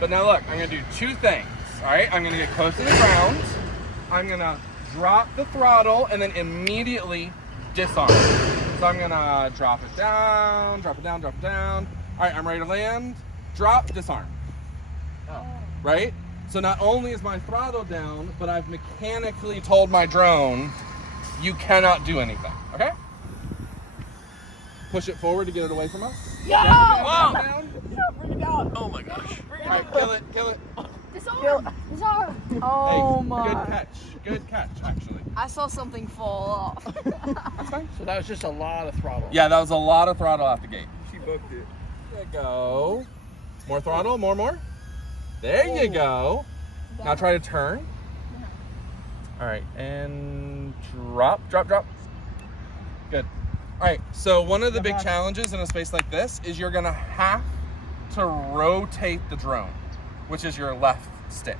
But now look, I'm gonna do two things, all right? I'm gonna get close to the ground. I'm gonna drop the throttle and then immediately disarm. So I'm gonna drop it down, drop it down, drop it down. All right, I'm ready to land. Drop, disarm. Oh. Right? So not only is my throttle down, but I've mechanically told my drone, you cannot do anything, okay? Push it forward to get it away from us. Yeah! Down, Wow. down. Yeah, bring it down. Oh my gosh. All right, kill it, kill it. Disarm! Disarm! Oh Hey, my. Good catch, actually. I saw something fall off. That's fine. So that was just a lot of throttle. Yeah, that was a lot of throttle out the gate. She booked it. There you go. More throttle, more. There you go. Now try to turn. All right, and drop. Good. All right, so one of the big challenges in a space like this is you're gonna have to rotate the drone, which is your left stick.